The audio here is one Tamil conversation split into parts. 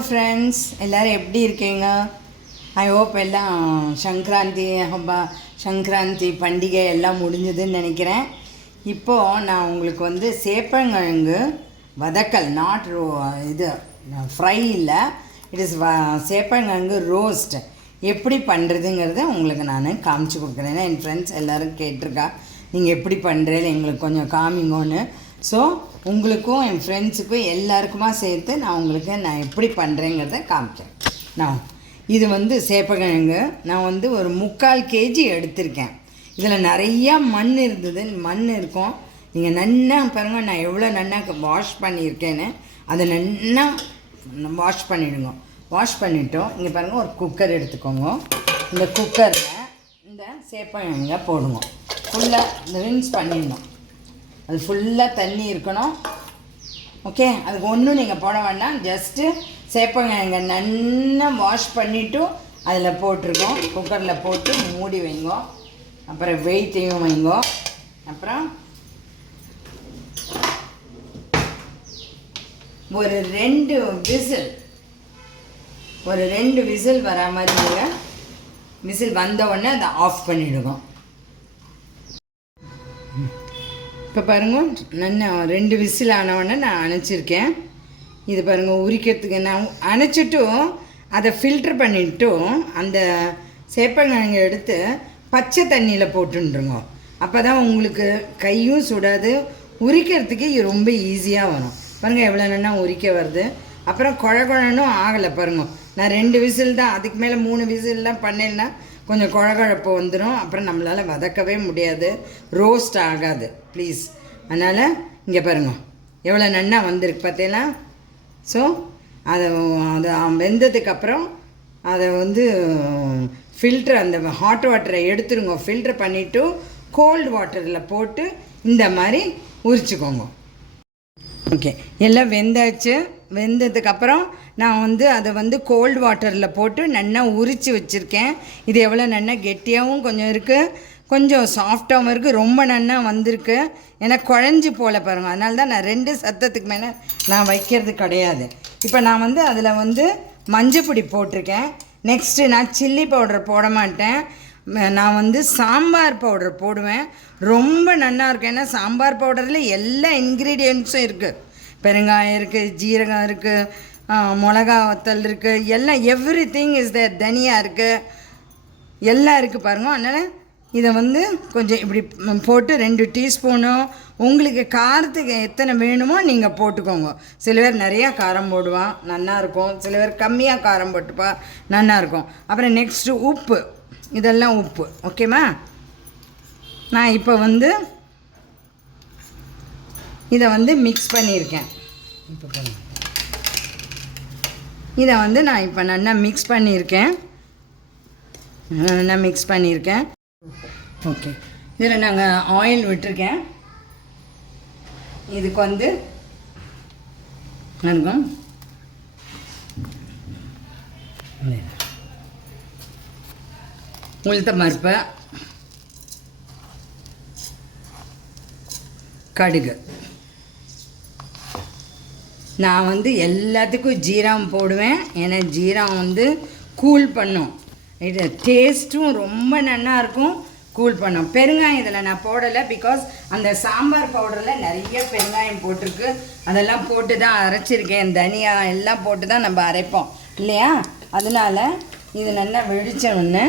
ஹலோ ஃப்ரெண்ட்ஸ், எல்லோரும் எப்படி இருக்கீங்க? ஐ ஹோப் எல்லாம் சங்கராந்தி பண்டிகை எல்லாம் முடிஞ்சதுன்னு நினைக்கிறேன். இப்போது நான் உங்களுக்கு வந்து சேப்பங்கிழங்கு வதக்கல், நாட் இது ஃப்ரை இல்லை, இட் இஸ் சேப்பங்கிழங்கு ரோஸ்ட் எப்படி பண்ணுறதுங்கிறத உங்களுக்கு நான் காமிச்சு கொடுக்குறேன். ஏன்னா என் ஃப்ரெண்ட்ஸ் எல்லோரும் கேட்டிருக்கா, நீங்கள் எப்படி பண்ணுறது எங்களுக்கு கொஞ்சம் காமிங்கோன்னு. ஸோ உங்களுக்கும் என் ஃப்ரெண்ட்ஸுக்கும் எல்லாருக்குமா சேர்த்து நான் எப்படி பண்ணுறேங்கிறத காமிக்கிறேன். இது வந்து சேப்பக்கிழங்கு நான் வந்து ஒரு 3/4 kg எடுத்திருக்கேன். இதில் நிறையா மண் இருந்தது, மண் இருக்கும். நீங்கள் நன்னா பாருங்கள், நான் எவ்வளோ நன்னா வாஷ் பண்ணியிருக்கேன்னு. அதை நன்னா வாஷ் பண்ணிவிடுங்க. வாஷ் பண்ணிவிட்டோம். இங்கே பாருங்கள், ஒரு குக்கர் எடுத்துக்கோங்க. இந்த குக்கரில் இந்த சேப்பங்கிழங்க போடுங்க. ஃபுல்லாக ரின்ஸ் பண்ணிடணும். அது ஃபுல்லாக தண்ணி இருக்கணும். ஓகே, அதுக்கு ஒன்றும் நீங்கள் போட வேண்டாம். ஜஸ்ட்டு சேப்பங்கிழங்க நல்லா வாஷ் பண்ணிவிட்டு அதில் போட்டிருக்கோம். குக்கரில் போட்டு மூடி வைங்கோ. அப்புறம் வெயிட்டையும் வைங்கோ. அப்புறம் ஒரு 2 விசில் வரா மாதிரி நீங்கள் விசில் வந்த உடனே அதை ஆஃப் பண்ணிவிடுங்க. இப்போ பாருங்கள், நான் 2 விசில் ஆனவுடனே நான் அணைச்சிருக்கேன். இது பாருங்கள், உரிக்கிறதுக்கு நான் அணைச்சிட்டும் அதை ஃபில்ட்ரு பண்ணிவிட்டும் அந்த சேப்பங்கிழங்கு எடுத்து பச்சை தண்ணியில் போட்டுருங்க. அப்போ தான் உங்களுக்கு கையும் சுடாது, உரிக்கிறதுக்கு ரொம்ப ஈஸியாக வரும். பாருங்கள் எவ்வளோ நல்லா உரிக்க வருது. அப்புறம் குழகுழனும் ஆகலை பாருங்கள். நான் 2 விசில் தான், அதுக்கு மேலே 3 விசில்லாம் பண்ணேன்னா கொஞ்சம் குழகுழப்பு வந்துடும். அப்புறம் நம்மளால் வதக்கவே முடியாது, ரோஸ்ட் ஆகாது ப்ளீஸ். அதனால் இங்கே பாருங்கள் எவ்வளோ நன்னா வந்திருக்கு பார்த்தீங்களா. ஸோ அதை வெந்ததுக்கப்புறம் அதை வந்து அந்த ஹாட் வாட்டரை எடுத்துருங்க. ஃபில்ட்ரு பண்ணிவிட்டு கோல்டு வாட்டரில் போட்டு இந்த மாதிரி உரிச்சுக்கோங்க. ஓகே, எல்லாம் வெந்தாச்சு. வெந்ததுக்கப்புறம் நான் வந்து அதை வந்து கோல்டு வாட்டரில் போட்டு நல்லா உரித்து வச்சுருக்கேன். இது எவ்வளோ நல்லா கெட்டியாகவும் கொஞ்சம் இருக்குது, கொஞ்சம் சாஃப்டாகவும் இருக்குது, ரொம்ப நல்லா வந்திருக்கு. ஏன்னா குழஞ்சி போல பாருங்கள். அதனால தான் நான் 2 சத்தத்துக்கு மேலே நான் வைக்கிறது கிடையாது. இப்போ நான் வந்து அதில் வந்து மஞ்சப்பொடி போட்டிருக்கேன். நெக்ஸ்ட்டு நான் சில்லி பவுடர் போட மாட்டேன். நான் வந்து சாம்பார் பவுடர் போடுவேன். ரொம்ப நல்லா இருக்கும். ஏன்னா சாம்பார் பவுடரில் எல்லா இன்க்ரீடியன்ட்ஸும் இருக்குது. பெருங்காயம் இருக்குது, ஜீரகம் இருக்குது, மிளகா வத்தல் இருக்குது, எல்லாம் எவ்ரிதிங் இஸ் தேர். தனியா இருக்குது, எல்லாம் இருக்குது பாருங்கள். அதனால் இதை வந்து கொஞ்சம் இப்படி போட்டு 2 டீஸ்பூனும் உங்களுக்கு காரத்துக்கு எத்தனை வேணுமோ நீங்கள் போட்டுக்கோங்க. சில பேர் நிறையா காரம் போடுவான், நல்லாயிருக்கும். சில பேர் கம்மியாக காரம் போட்டுப்பா, நல்லாயிருக்கும். அப்புறம் நெக்ஸ்ட்டு உப்பு, இதெல்லாம் உப்பு. ஓகேம்மா, நான் இப்போ வந்து இதை வந்து மிக்ஸ் பண்ணியிருக்கேன். இப்போ இதை வந்து நான் இப்போ நல்லா மிக்ஸ் பண்ணியிருக்கேன். ஓகே, இதில் நாங்கள் ஆயில் விட்டுருக்கேன். இதுக்கு வந்து இருக்கும் உளுத்தம் பருப்பு, கடுகு. நான் வந்து எல்லாத்துக்கும் ஜீரகம் போடுவேன். ஏன்னா ஜீரகம் வந்து கூல் பண்ணும், இது டேஸ்ட்டும் ரொம்ப நல்லா இருக்கும், கூல் பண்ணும். பெருங்காயம் இதில் நான் போடலை, பிகாஸ் அந்த சாம்பார் பவுடரில் நிறைய பெருங்காயம் போட்டிருக்கு. அதெல்லாம் போட்டு தான் அரைச்சிருக்கேன். தனியா எல்லாம் போட்டு தான் நம்ம அரைப்போம் இல்லையா. அதனால் இது நல்லா வெடித்த உடனே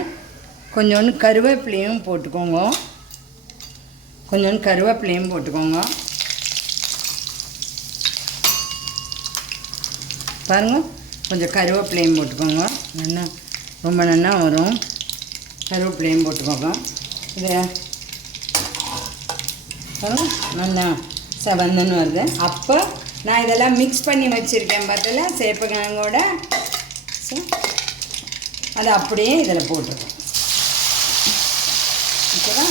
கொஞ்சோண்டு கருவேப்பிலையும் போட்டுக்கோங்க. பாருங்கள், கொஞ்சம் கருவேப்பிலையும் போட்டுக்கோங்க. நல்லா ரொம்ப நல்லா வரும். கருவேப்பிலையும் போட்டுக்கோங்க. இது நல்லா செவந்துன்னு வருது. அப்போ நான் இதெல்லாம் மிக்ஸ் பண்ணி வச்சுருக்கேன் பார்த்தல சேப்பக்கிழங்கோட. ஸோ அதை அப்படியே இதில் போட்டுருக்கேன். ஓகேவா,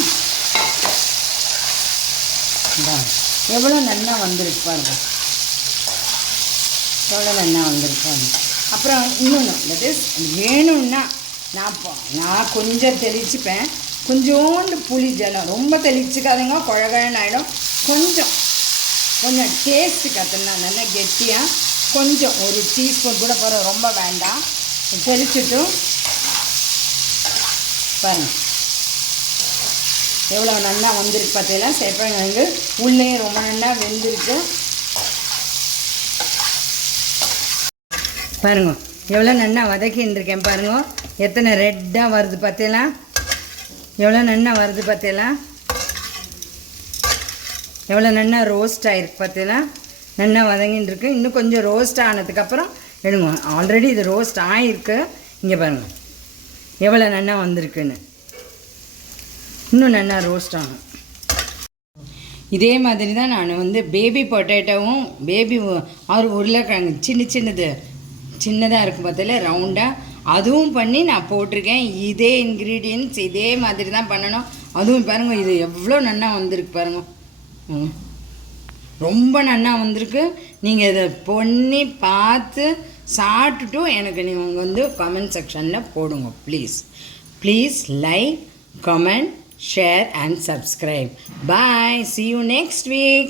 எவ்வளோ நல்லா வந்திருக்கு பாருங்கள், எவ்வளோ நல்லா வந்திருப்பாங்க. அப்புறம் இன்னொன்று, தட் இஸ் வேணும்னா நான் கொஞ்சம் தெளிச்சுப்பேன். கொஞ்சோண்டு புளி ஜலம், ரொம்ப தெளிச்சுக்காதீங்க, குழகுழன்னு ஆகிடும். கொஞ்சம் டேஸ்ட்டு கற்றுனா நல்லா கெட்டியாக கொஞ்சம் ஒரு டீஸ்பூன் கூட போகிற ரொம்ப வேண்டாம். தெளிச்சுட்டு பாருங்கள் எவ்வளோ நல்லா வந்திருக்கு பார்த்தீங்கன்னா. சேப்பங்கிழங்கு உள்ளே ரொம்ப நல்லா வெந்திருக்கு பாருங்க. எவ்வளோ நல்லா வதக்கின்னு பாருங்க. எத்தனை ரெட்டாக வருது பார்த்தீங்களா, எவ்வளோ நல்லா வருது பார்த்தீங்களா, எவ்வளோ நல்லா ரோஸ்ட் ஆகிருக்கு பார்த்தீங்களா. நல்லா வதங்கின்னு இருக்கு. இன்னும் கொஞ்சம் ரோஸ்ட் ஆனதுக்கப்புறம் எடுங்க. ஆல்ரெடி இது ரோஸ்ட் ஆகிருக்கு. இங்கே பாருங்கள் எவ்வளோ நல்லா வந்திருக்குன்னு. இன்னும் நல்லா ரோஸ்ட் ஆகும். இதே மாதிரி தான் நான் வந்து பேபி பொட்டேட்டோவும் பேபி உருளைக்கிழங்கு சின்னதாக இருக்கும் பார்த்தல ரவுண்டாக, அதுவும் பண்ணி நான் போட்டிருக்கேன். இதே இன்க்ரீடியன்ட்ஸ் இதே மாதிரி தான் பண்ணணும். அதுவும் பாருங்கள் இது எவ்வளோ நல்லா வந்திருக்கு பாருங்கள். ரொம்ப நல்லா வந்திருக்கு. நீங்கள் இதை பண்ணி பார்த்து சாப்பிட்டுட்டும் எனக்கு நீங்கள் வந்து கமெண்ட் செக்ஷனில் போடுங்க please like, comment, share and subscribe. Bye. See you next week.